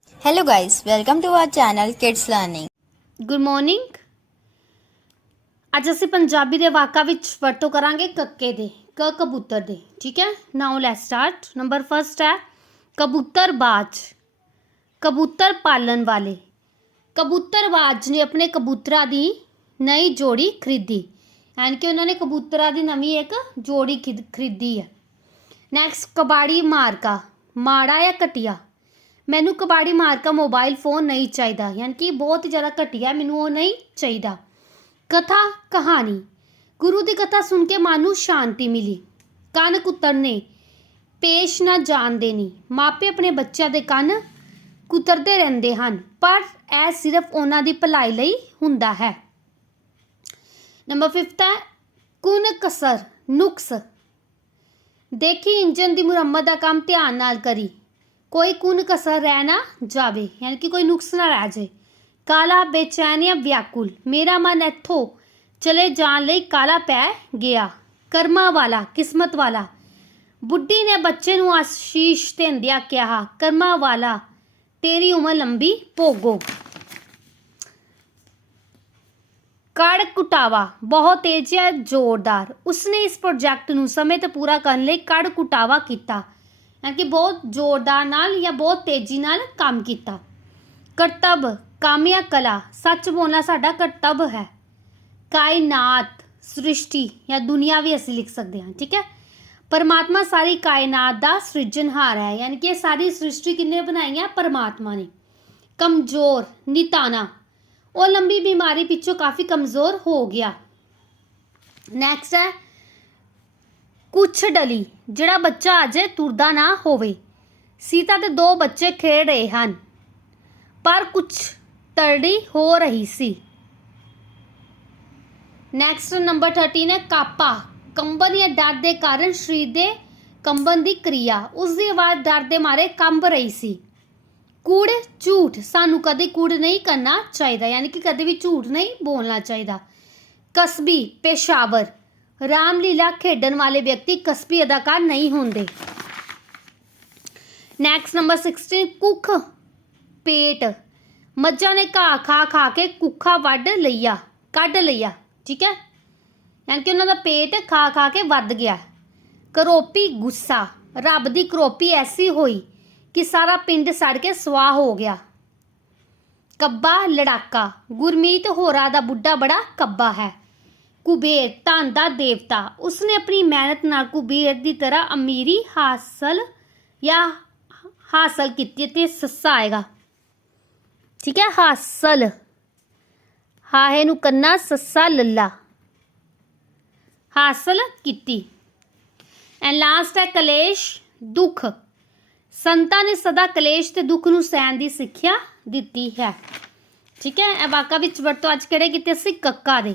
Hello guys, welcome to our channel Kids Learning. Good morning ਅੱਜ ਅਸੀਂ ਪੰਜਾਬੀ ਦੇ ਵਾਕਾਂ ਵਿੱਚ ਵਰਤੋਂ ਕਰਾਂਗੇ ਕੱਕੇ ਦੇ ਕ ਕਬੂਤਰ ਦੇ ਠੀਕ ਹੈ? Now let's start number first ਹੈ ਕਬੂਤਰ ਬਾਜ। ਕਬੂਤਰ ਪਾਲਣ ਵਾਲੇ। ਕਬੂਤਰਬਾਜ ਨੇ ਆਪਣੇ ਕਬੂਤਰਾਂ ਦੀ ਨਈ ਜੋੜੀ ਖਰੀਦੀ। ਯਾਨੀ ਕਿ ਉਹਨਾਂ ਨੇ ਕਬੂਤਰਾਂ ਦੀ ਨਵੀਂ ਇੱਕ ਜੋੜੀ ਖਿਦ- ਖਰੀਦੀ ਹੈ ਨੈਕਸਟ ਕਬਾੜੀ ਮਾਰਕਾ। ਮਾੜਾ ਜਾਂ ਘਟੀਆ? ਮੈਨੂੰ ਕਬਾੜੀ ਮਾਰਕਾ ਮੋਬਾਈਲ ਫੋਨ ਨਹੀਂ ਚਾਹੀਦਾ, ਯਾਨੀ ਕਿ ਬਹੁਤ ਜ਼ਿਆਦਾ ਘਟੀਆ ਮੈਨੂੰ ਉਹ ਨਹੀਂ ਚਾਹੀਦਾ। ਕਥਾ, ਕਹਾਣੀ। ਗੁਰੂ ਦੀ ਕਥਾ ਸੁਣ ਕੇ ਮਨ ਨੂੰ ਸ਼ਾਂਤੀ ਮਿਲੀ। ਕੰਨ ਕੁਤਰਨੇ, ਪੇਸ਼ ਨਾ ਜਾਣਦੇ ਨਹੀਂ ਮਾਪੇ ਆਪਣੇ ਬੱਚਿਆਂ ਦੇ ਕੰਨ ਕੁਤਰਦੇ ਰਹਿੰਦੇ ਹਨ, ਪਰ ਇਹ ਸਿਰਫ ਉਹਨਾਂ ਦੀ ਭਲਾਈ ਲਈ ਹੁੰਦਾ ਹੈ। ਨੰਬਰ 5 ਹੈ, ਕੁਨ ਕਸਰ, ਨੁਕਸ। ਦੇਖੀ ਇੰਜਨ ਦੀ ਮੁਰੰਮਤ ਦਾ ਕੰਮ ਧਿਆਨ ਨਾਲ ਕਰੀ। ਕੋਈ ਕੁਨ ਕਸਰ ਰਹਿ ਨਾ ਜਾਵੇ, ਯਾਨੀ ਕਿ ਕੋਈ ਨੁਕਸ ਨਾ ਰਹਿ ਜਾਏ। ਕਾਲਾ ਬੇਚੈਨ ਜਾਂ ਵਿਆਕੁਲ, ਮੇਰਾ ਮਨ ਇੱਥੋਂ ਚਲੇ ਜਾਣ ਲਈ ਕਾਲਾ ਪੈ ਗਿਆ। ਕਰਮਾਂ ਵਾਲਾ, ਕਿਸਮਤ ਵਾਲਾ। ਬੁੱਢੀ ਨੇ ਬੱਚੇ ਨੂੰ ਆਸ਼ੀਸ਼ ਦਿੰਦਿਆਂ ਕਿਹਾ, ਕਰਮਾਂ ਵਾਲਾ, ਤੇਰੀ ਉਮਰ ਲੰਬੀ ਭੋਗੋ। ਕੜ ਕੁਟਾਵਾ, ਬਹੁਤ ਤੇਜ਼ ਹੈ, ਜ਼ੋਰਦਾਰ। ਉਸਨੇ ਇਸ ਪ੍ਰੋਜੈਕਟ ਨੂੰ ਸਮੇਂ ਤੇ ਪੂਰਾ ਕਰਨ ਲਈ ਕੜ ਕੁਟਾਵਾ ਕੀਤਾ। ਯਾਨੀ ਕਿ ਬਹੁਤ ਜ਼ੋਰਦਾਰ ਨਾਲ ਜਾਂ ਬਹੁਤ ਤੇਜ਼ੀ ਨਾਲ ਕੰਮ ਕੀਤਾ। ਕਰਤੱਵ ਜਾਂ ਕਲਾ, ਸੱਚ ਬੋਲਣਾ ਸਾਡਾ ਕਰਤੱਵ ਹੈ। ਕਾਇਨਾਤ, ਸ੍ਰਿਸ਼ਟੀ ਜਾਂ ਦੁਨੀਆ ਵੀ ਅਸੀਂ ਲਿਖ ਸਕਦੇ ਹਾਂ, ਠੀਕ ਹੈ? ਪਰਮਾਤਮਾ ਸਾਰੀ ਕਾਇਨਾਤ ਦਾ ਸਿਰਜਣਹਾਰ ਹੈ, ਯਾਨੀ ਕਿ ਇਹ ਸਾਰੀ ਸ੍ਰਿਸ਼ਟੀ ਕਿੰਨੇ ਬਣਾਈ ਹੈ ਪਰਮਾਤਮਾ ਨੇ। ਕਮਜ਼ੋਰ ਨਿਤਾਨਾ ਉਹ ਲੰਬੀ ਬਿਮਾਰੀ ਪਿੱਛੋਂ ਕਾਫੀ ਕਮਜ਼ੋਰ ਹੋ ਗਿਆ। ਨੈਕਸਟ ਹੈ ਕੁਛ ਡਲੀ, ਜਿਹੜਾ ਬੱਚਾ ਅਜੇ ਤੁਰਦਾ ਨਾ ਹੋਵੇ। ਸੀਤਾ ਦੇ ਦੋ ਬੱਚੇ ਖੇਡ ਰਹੇ ਹਨ, ਪਰ ਕੁਛ ਤਰੜੀ ਹੋ ਰਹੀ ਸੀ। ਨੈਕਸਟ ਨੰਬਰ 13 ਹੈ ਕਾਪਾ। ਕੰਬਨ ਜਾਂ ਡਰ ਦੇ ਕਾਰਨ ਸਰੀਰ ਦੇ ਕੰਬਨ ਦੀ ਕਿਰਿਆ। ਉਸ ਦੀ ਆਵਾਜ਼ ਡਰ ਦੇ ਮਾਰੇ ਕੰਬ ਰਹੀ ਸੀ। ਕੂੜ ਝੂਠ, ਸਾਨੂੰ ਕਦੇ ਕੂੜ ਨਹੀਂ ਕਰਨਾ ਚਾਹੀਦਾ, ਯਾਨੀ ਕਿ ਕਦੇ ਵੀ ਝੂਠ ਨਹੀਂ ਬੋਲਣਾ ਚਾਹੀਦਾ। ਕਸਬੀ, ਪੇਸ਼ਾਵਰ। ਰਾਮਲੀਲਾ ਖੇਡਣ ਵਾਲੇ ਵਿਅਕਤੀ ਕਸਬੀ ਅਦਾਕਾਰ ਨਹੀਂ ਹੁੰਦੇ। ਨੈਕਸਟ ਨੰਬਰ 16 ਕੁੱਖ ਪੇਟ। ਮੱਝਾਂ ਨੇ ਘਾਹ ਖਾ ਖਾ ਕੇ ਕੁੱਖਾ ਵੱਢ ਲਈਆ, ਕੱਢ ਲਈਆ, ਠੀਕ ਹੈ? ਯਾਨੀ ਕਿ ਉਹਨਾਂ ਦਾ ਪੇਟ ਖਾ ਖਾ ਕੇ ਵੱਧ ਗਿਆ। ਕਰੋਪੀ ਗੁੱਸਾ। ਰੱਬ ਦੀ ਕਰੋਪੀ ਐਸੀ ਹੋਈ ਕਿ ਸਾਰਾ ਪਿੰਡ ਸੜ ਕੇ ਸਵਾਹ ਹੋ ਗਿਆ। ਕੱਬਾ ਲੜਾਕਾ। ਗੁਰਮੀਤ ਹੋਰਾ ਦਾ ਬੁੱਢਾ ਬੜਾ ਕੱਬਾ ਹੈ। ਕੁਬੇਰ, ਧਨ ਦਾ ਦੇਵਤਾ। ਉਸਨੇ ਆਪਣੀ ਮਿਹਨਤ ਨਾਲ ਕੁਬੇਰ ਦੀ ਤਰ੍ਹਾਂ ਅਮੀਰੀ ਹਾਸਲ ਜਾਂ ਹਾਸਲ ਕੀਤੀ ਤੇ ਸੱਸਾ ਆਏਗਾ ਠੀਕ ਹੈ, ਹਾਸਲ। ਹਾਹੇ ਨੂੰ ਕੰਨਾ ਸੱਸਾ ਲੱਲਾ। ਹਾਸਲ ਕੀਤੀ। ਐਂਡ ਲਾਸਟ ਹੈ ਕਲੇਸ਼, ਦੁੱਖ। ਸੰਤਾਂ ਨੇ ਸਦਾ ਕਲੇਸ਼ ਤੇ ਦੁੱਖ ਨੂੰ ਸਹਿਣ ਦੀ ਸਿੱਖਿਆ ਦਿੱਤੀ ਹੈ। ਠੀਕ ਹੈ, ਇਹ ਵਾਕਾਂ ਵਿੱਚ ਵਰਤੋਂ ਅੱਜ ਕਿਹੜੇ ਕੀਤੇ? ਸੀ ਕੱਕਾ ਦੇ।